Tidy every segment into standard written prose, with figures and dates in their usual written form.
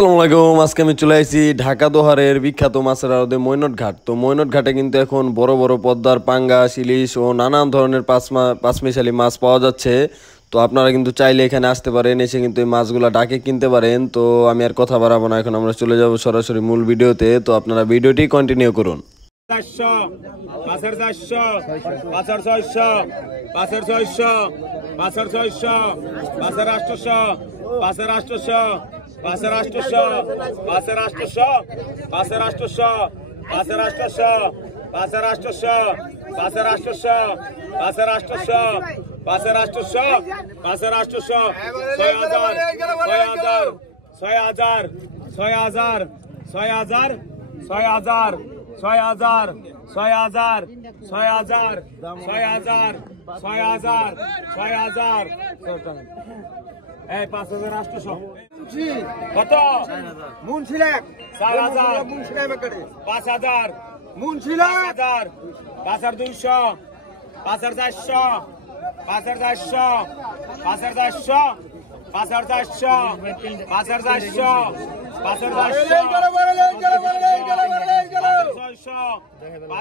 আসসালামু আলাইকুম। আজকে আমি চলে আসছি ঢাকা দোহারের বিখ্যাত মাছের আড়তে মৈনট ঘাট। তো মৈনট ঘাটে কিন্তু এখন বড় বড় পদ্মার পাঙ্গাস, ইলিশ ও নানান ধরনের পাঁচমিশালি মাছ পাওয়া যাচ্ছে। তো আপনারা কিন্তু চাইলে এখানে আসতে পারেন, এসে কিন্তু এই মাছগুলো ডাকে কিনতে পারেন। তো আমি আর কথা বাড়াবো না, এখন আমরা চলে যাব সরাসরি মূল ভিডিওতে। তো আপনারা ভিডিওটি কন্টিনিউ করুন। কত মুন্সিলাক 4000 মুন্সিলাক 5000 মুন্সিলাক 5200 5400 5400 5400 5400 5400 কতক্ষণ কত 15 টাকা 1500 16 টাকা 17 টাকা 1700 14 টাকা 18 টাকা 1800 টাকা 1900 টাকা 1900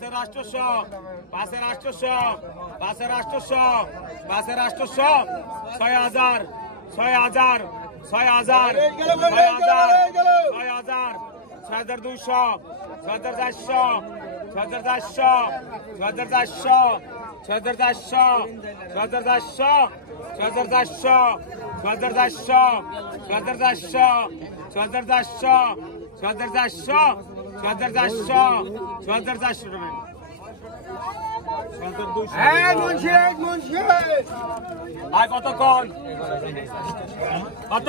200 টাকা 1900 2000 2000 2100 টাকা 2100 100 টাকা 2100 100 টাকা 2100 100 টাকা 2100 100 টাকা 2100 100 টাকা 2000 আগত কোন কত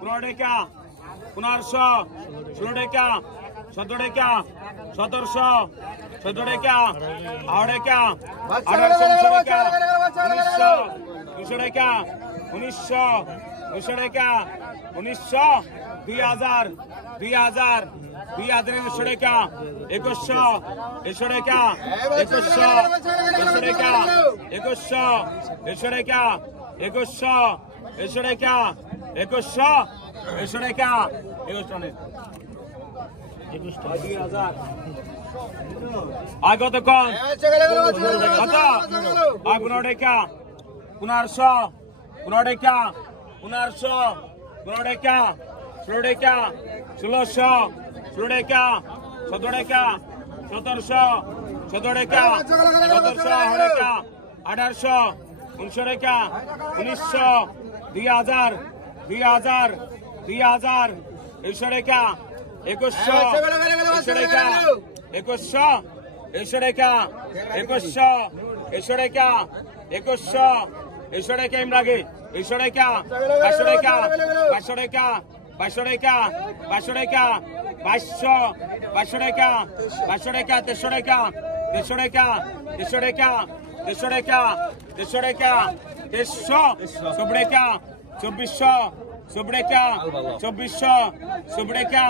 15 টাকা 1500 15 টাকা 1500 15 টাকা 16 টাকা 1600 16 টাকা 17 টাকা 1700 17 টাকা 1700 টাকা 1800 1900 টাকা 1900 2000 2000 2000 100 টাকা 2100 100 টাকা 2100 100 টাকা 2100 100 টাকা 2100 100 টাকা ইমরাগে 100 টাকা 500 টাকা 500 টাকা 500 টাকা 500 টাকা 500 500 টাকা 500 টাকা 300 টাকা 300 টাকা 300 টাকা 300 টাকা 300 টাকা 300 10 টাকা 2400 10 টাকা 2400 10 টাকা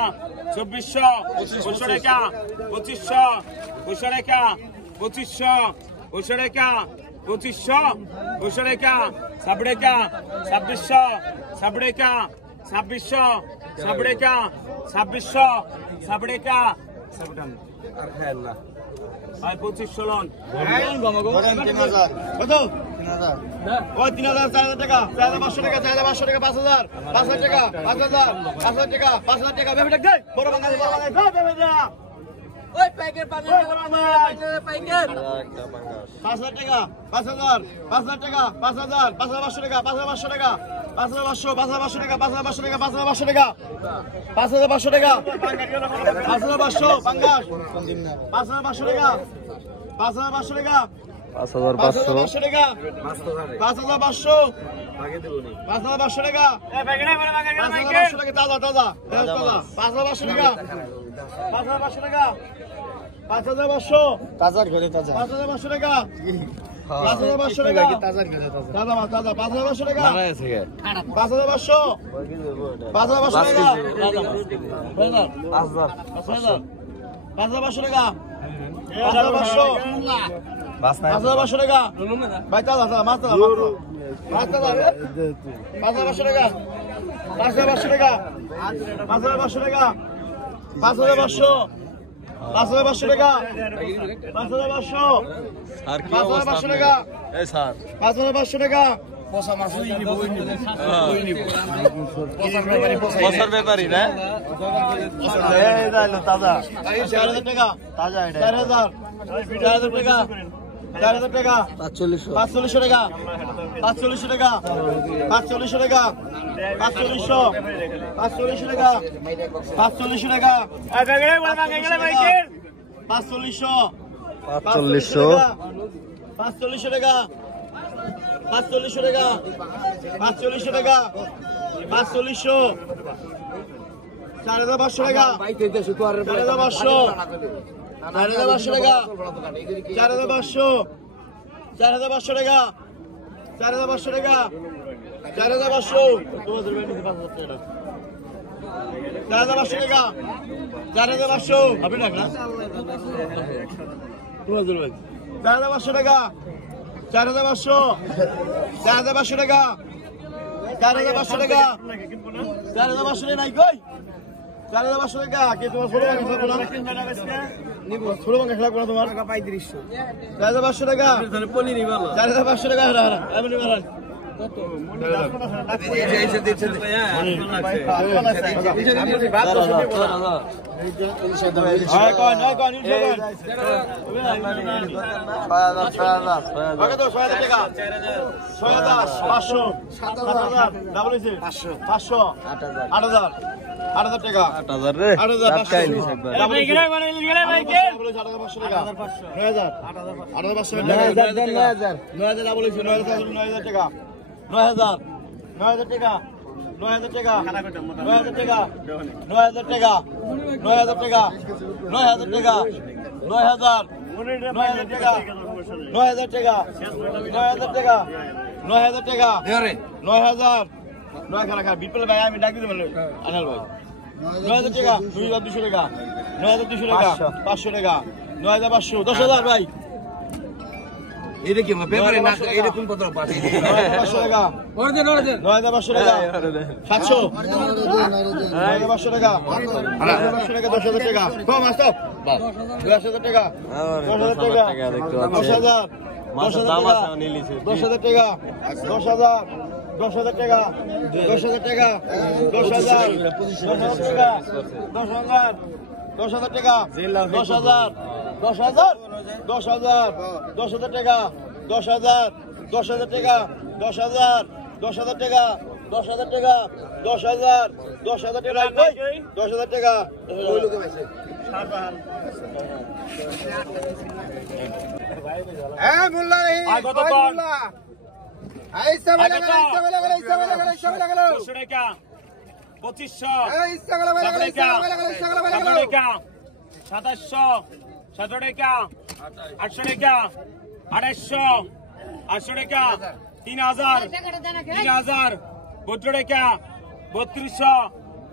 2400 2500 টাকা 2500 2500 টাকা 2500 2500 টাকা 2500 2500 টাকা 7 টাকা 2600 7 টাকা 2600 7 টাকা 2600 7 টাকা আর খায় না ভাই 2500 লন করেন 3000 কত 3000 ওই 3000 4000 টাকা 4500 টাকা 4500 টাকা 5000 5000 টাকা 5000 5000 টাকা 5000 টাকা বেবি দে বড় বাঙালি বেবি দে ওই প্যাকেট 5000 প্যাকেট 5000 টাকা 5000 5000 টাকা 5000 5500 টাকা 5500 টাকা 5500 5500 টাকা 5500 টাকা 5500 টাকা 5500 টাকা 5500 পাঙ্গাস 5500 টাকা 5500 টাকা 5500 টাকা 5500 আগে দেব নি 5500 টাকা এ প্যাকেট 5500 টাকা তাজা তাজা তাজা 5500 টাকা 5500 টাকা 5500 তাজার ঘরে তাজা 5500 টাকা 5500 টাকা তাজার ঘরে তাজা তাজা মাছ তাজা 5500 টাকা না আছে কে 5500 5500 টাকা 5000 5500 টাকা 5500 বাস নাই 5500 টাকা ভাই তাজা তাজা মাছ তাজা 5,500 টাকা 5,500 টাকা 5,500 টাকা 5,500 5,500 টাকা 5,500 আর কি 5,500 টাকা এই স্যার 5,500 টাকা বছর ব্যাপারী না এই দাইলো তাজা 4,000 টাকা তাজা এটা 4,000 টাকা 4,000 টাকা 4500 টাকা 4500 টাকা 4500 টাকা 4500 4500 টাকা 4500 টাকা 4500 4500 4500 টাকা 4500 টাকা 4500 টাকা 4500 4,500 টাকা 4,500 4,500 টাকা 4,500 4,500 টাকা 4,500 টাকা 4,500 4,500 টাকা 4,500 আপনি ডাক না 4,500 টাকা 4,500 4,500 টাকা 4,500 টাকা 4,500 নাই কই 4,500 টাকা কে তোমার ছোট ভাই খেলা না ছোট ভাই খেলা না তোমার টাকা 3500 4,500 টাকা তাহলে পলি নি ভালো 4,500 টাকা হারা আপনি মারান কত টাকা 9,000 টাকা 9,000 টাকা 9,000 টাকা 9,000 টাকা 9,000 টাকা 9,000 টাকা 9,000 টাকা 9,000 টাকা 9,000 টাকা 9,000 টাকা 9,000 9 খানা খা বিপল ভাই আমি ডাক দিতে বললে আনাল ভাই 9,000 টাকা 2,200 টাকা 9,200 টাকা 500 টাকা 9,500 10,000 ভাই এটা কি পেপারে না এটা কোন পত্র পাঠিয়ে দিই 9,500 টাকা 9,500 টাকা 700 9,500 টাকা 9,500 টাকা 10,000 টাকা কম আসো 10,000 টাকা 10,000 টাকা 10,000 10,000 টাকা 10,000 টাকা 10,000 10,000 টাকা 10,000 টাকা 10,000 10,000 টাকা 10,000 10,000 টাকা 10,000 10,000 10,000 10,000 টাকা 10,000 10,000 টাকা 10,000 10,000 টাকা 10,000 টাকা 10,000 10,000 টাকা 10,000 টাকা ওই লোকে পাইছে হ্যাঁ মোল্লা রে কত মোল্লা আইসা বলে গেল 200 টাকা 2500 আইসা বলে গেল 2700 17 টাকা 800 টাকা 2800 800 টাকা 3,000 3,000 72 টাকা 3200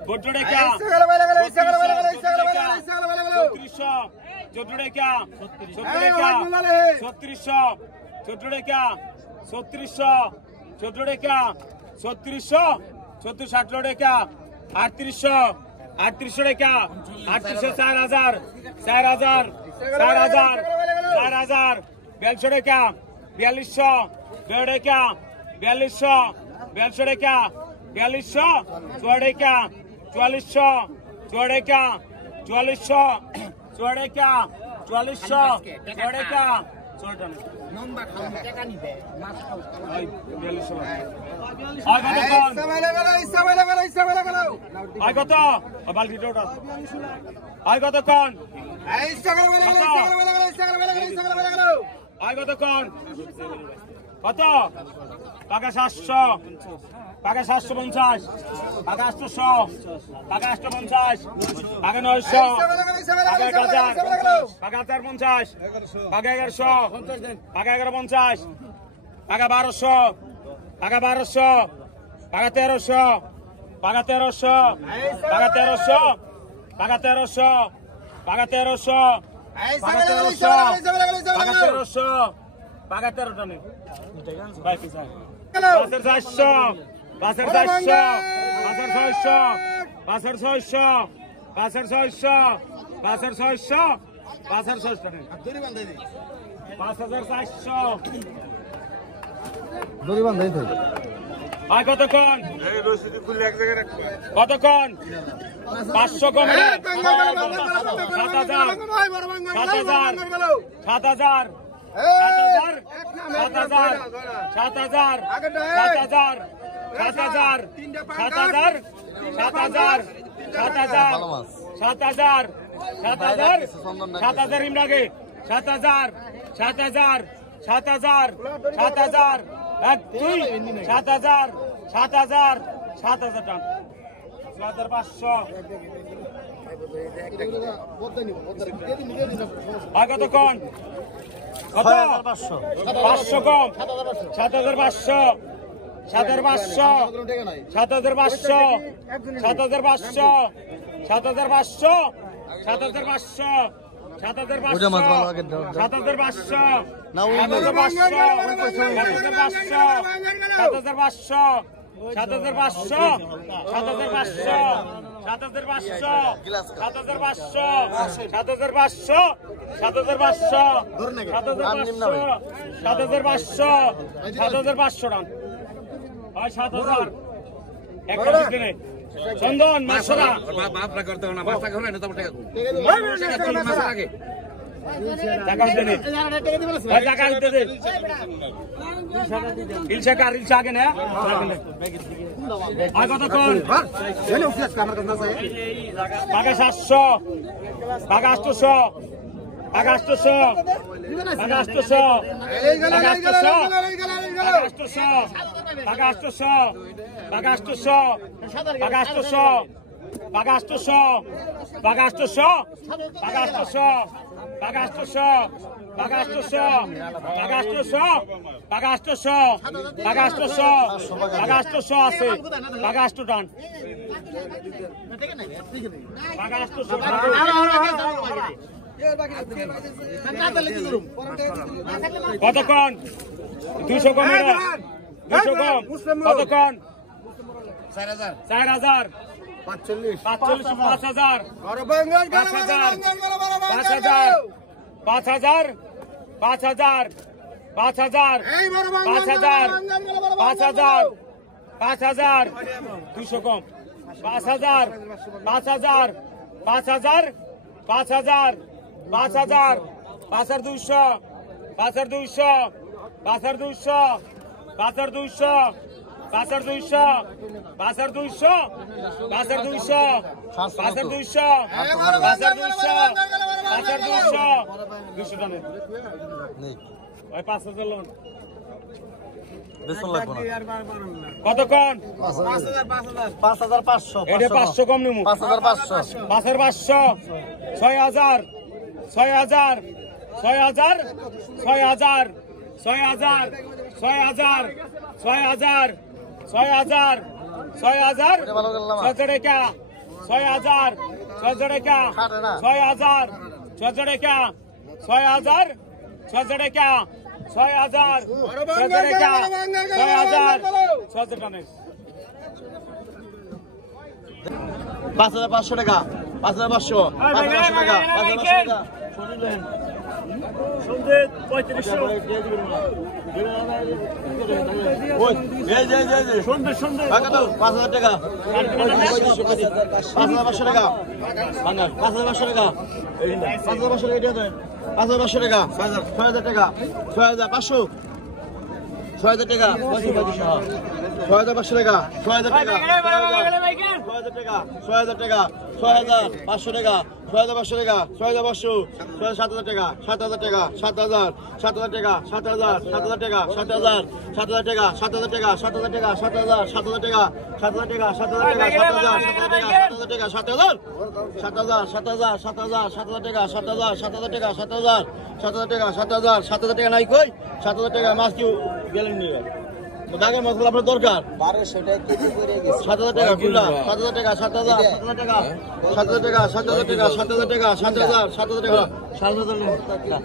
72 টাকা 3200 14 টাকা 17 টাকা 3600 14 টাকা 3600 14 টাকা 3600 17 টাকা 3800 3800 টাকা 3800 4,000 4,000 4,000 4,000 4200 টাকা 4200 টাকা 4200 4200 টাকা 4200 টাকা 4400 টাকা 4400 টাকা 4400 টাকা নম্বর খাওয়া টাকা নিবে মাছ খাও 4200 আয় কত বালতিটা ওটা আয় কত কোন আয় কত কোন কত টাকা 700 টাকা 750 টাকা 800 টাকা 850 টাকা 900 টাকা 1,000 টাকা 1,050 টাকা 1,100 টাকা 1,150 টাকা 1,200 টাকা 1,200 টাকা 1,300 টাকা 1,300 টাকা 1,300 টাকা 1,300 টাকা 1,300 টাকা 1,300 টাকা 1,300 টাকা 1,300 টাকা 1,300 টাকা 1,300 ভাই পাঁচের 400 পাঁচের 400 পাঁচের 600 পাঁচের 600 পাঁচের 600 পাঁচের 600 পাঁচের 600 5400 দড়ি বান্ধাই তো আর কতক্ষণ কতক্ষণ 500 কমে 7000 7000 7000 7000 7000 7000 7000 7000 7000 7000 ইমরাগে 7000 7000 7000 7000 এক দুই 7000 7000 7000 টান 7500 আর কতক্ষণ কত 500 কম 7500 7500 7500 7500 7500 7500 চন্দন মাসরা টাকা দিতে দে ইলশা কার ইলশা আগে না আর কতক্ষণ টাকা 700 টাকা 800 টাকা 800 টাকা 800 টাকা 800 টাকা 800 টাকা 800 টাকা 800 টাকা 800 টাকা 800 টাকা 800 টাকা 800 টাকা 800 টাকা 800 টাকা 800 টাকা 800 টাকা 800 টাকা 800 আছে টাকা 800 টান টাকা 800 কতক্ষণ 200 কম 200 কম কতক্ষণ 4000 45 5000 5000 5000 5000 5000 5000 5000 200 কম 5000 5000 5000 5000 5000 5200 5200 5200 5200 5200 5200 5200 5200 200 টানে ওই 5000 লোন কতক্ষণ 5500 এটা 500 কম নিমু 5500 5500 6000 6000 6000 6000 6000 6000 6000 6000 6000 ছজড়েকা 6000 ছজড়েকা 6000 ছজড়েকা 6000 ছজড়েকা 6000 ছজড়েকা 6000 ছজড়ানে 5500 টাকা 5500 5500 টাকা 5500 টাকা সন্দেহ 3500 ওই সন্দেহ 5000 টাকা 5500 টাকা বাংলা 5500 টাকা 5500 টাকা দিয়ে দেন 5500 টাকা 6000 টাকা 6500 6000 টাকা 6500 টাকা 6000 টাকা 6000 টাকা 6000 টাকা 6500 টাকা 6500 টাকা 6500 7000 টাকা 7000 টাকা 7000 7000 টাকা 7000 7000 টাকা 7000 7000 টাকা 7000 টাকা 7000 টাকা 7000 7000 টাকা 7000 টাকা 7000 টাকা 7000 7000 7000 টাকা 7000 7000 টাকা 7000 7000 টাকা নাই কই 7000 টাকা মাছ কি গেলেন নিয়ে দাগে মশলা আপনার দরকার 1200 টাকা কেজি করে গেছে 7000 টাকা খুললা 7000 টাকা 7000 টাকা 7000 টাকা 7000 টাকা 7000 টাকা 7000 টাকা 7000 টাকা 7000 টাকা